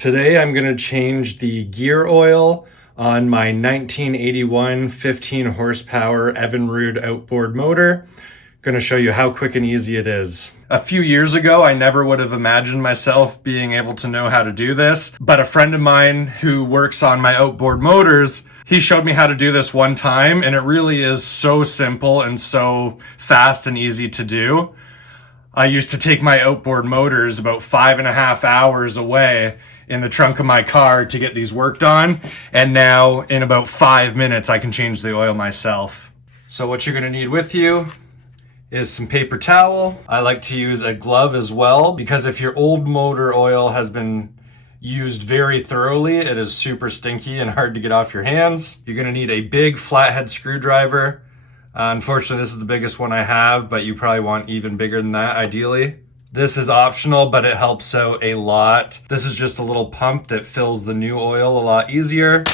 Today I'm going to change the gear oil on my 1981 15 horsepower Evinrude outboard motor. Going to show you how quick and easy it is. A few years ago, I never would have imagined myself being able to know how to do this, but a friend of mine who works on my outboard motors, he showed me how to do this one time, and it really is so simple and so fast and easy to do. I used to take my outboard motors about 5.5 hours away in the trunk of my car to get these worked on, and now in about 5 minutes I can change the oil myself. So what you're going to need with you is some paper towel. I like to use a glove as well, because if your old motor oil has been used very thoroughly, it is super stinky and hard to get off your hands. You're going to need a big flathead screwdriver. Unfortunately, this is the biggest one I have, but you probably want even bigger than that ideally. This is optional, but it helps out a lot. This is just a little pump that fills the new oil a lot easier.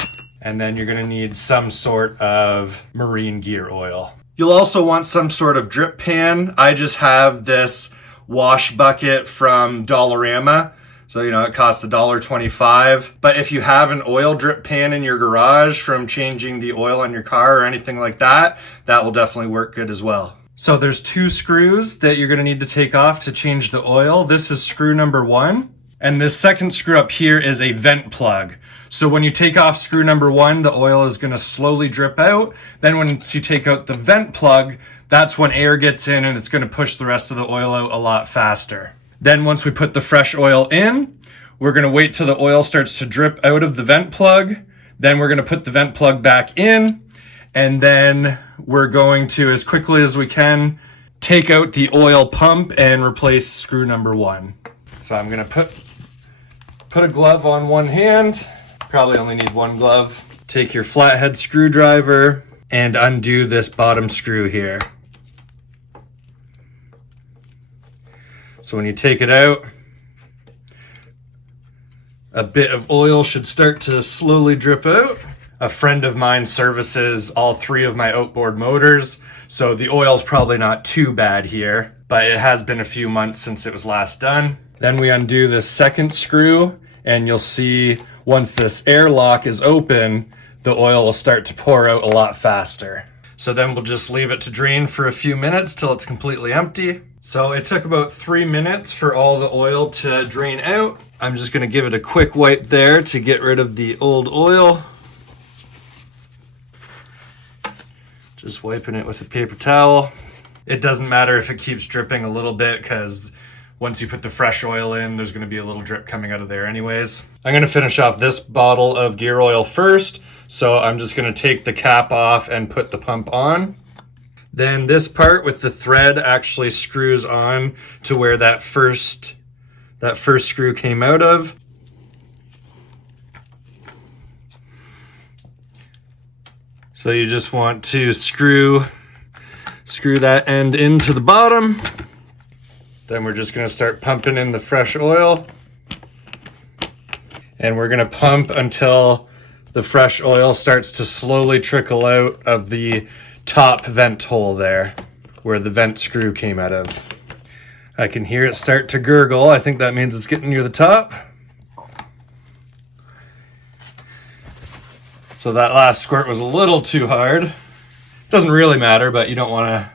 And then you're gonna need some sort of marine gear oil. You'll also want some sort of drip pan. I just have this wash bucket from Dollarama. So, it costs $1.25. But if you have an oil drip pan in your garage from changing the oil on your car or anything like that, that will definitely work good as well. So there's 2 screws that you're gonna need to take off to change the oil. This is screw number 1. And this second screw up here is a vent plug. So when you take off screw number 1, the oil is gonna slowly drip out. Then once you take out the vent plug, that's when air gets in and it's gonna push the rest of the oil out a lot faster. Then once we put the fresh oil in, we're gonna wait till the oil starts to drip out of the vent plug. Then we're gonna put the vent plug back in, and then we're going to, as quickly as we can, take out the oil pump and replace screw number 1. So I'm gonna put a glove on one hand. Probably only need one glove. Take your flathead screwdriver and undo this bottom screw here. So when you take it out, a bit of oil should start to slowly drip out. A friend of mine services all 3 of my outboard motors, so the oil's probably not too bad here, but it has been a few months since it was last done. Then we undo this second screw, and you'll see once this airlock is open, the oil will start to pour out a lot faster. So then we'll just leave it to drain for a few minutes till it's completely empty. So it took about 3 minutes for all the oil to drain out. I'm just gonna give it a quick wipe there to get rid of the old oil. Just wiping it with a paper towel. It doesn't matter if it keeps dripping a little bit, because once you put the fresh oil in, there's gonna be a little drip coming out of there anyways. I'm gonna finish off this bottle of gear oil first, so I'm just gonna take the cap off and put the pump on. Then this part with the thread actually screws on to where that first screw came out of. So you just want to screw that end into the bottom. Then we're just gonna start pumping in the fresh oil. And we're gonna pump until the fresh oil starts to slowly trickle out of the top vent hole there, where the vent screw came out of. I can hear it start to gurgle. I think that means it's getting near the top. So that last squirt was a little too hard. Doesn't really matter, but you don't wanna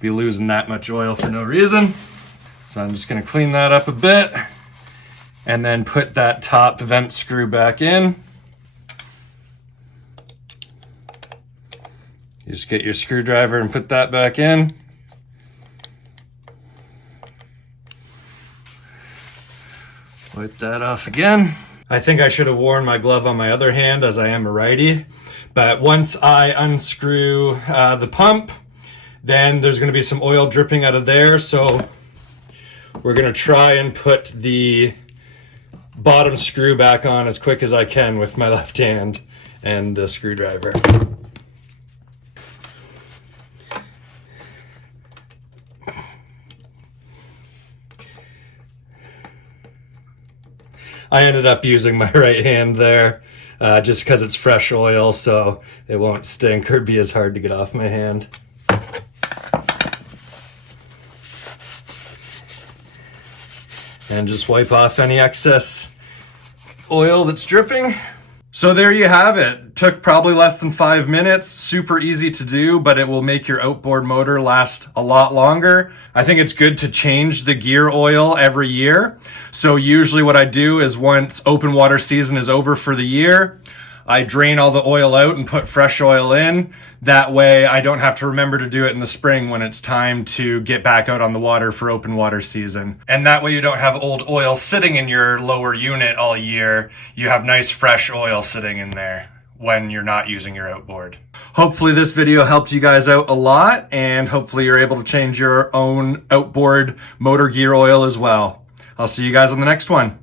be losing that much oil for no reason. So I'm just gonna clean that up a bit and then put that top vent screw back in. You just get your screwdriver and put that back in. Wipe that off again. I think I should have worn my glove on my other hand, as I am a righty. But once I unscrew the pump, then there's gonna be some oil dripping out of there. So we're gonna try and put the bottom screw back on as quick as I can with my left hand and the screwdriver. I ended up using my right hand there just because it's fresh oil, so it won't stink or be as hard to get off my hand. And just wipe off any excess oil that's dripping. So there you have it. Took probably less than 5 minutes. Super easy to do, but it will make your outboard motor last a lot longer. I think it's good to change the gear oil every year. So usually what I do is once open water season is over for the year, I drain all the oil out and put fresh oil in. That way I don't have to remember to do it in the spring when it's time to get back out on the water for open water season. And that way you don't have old oil sitting in your lower unit all year. You have nice fresh oil sitting in there when you're not using your outboard. Hopefully this video helped you guys out a lot, and hopefully you're able to change your own outboard motor gear oil as well. I'll see you guys on the next one.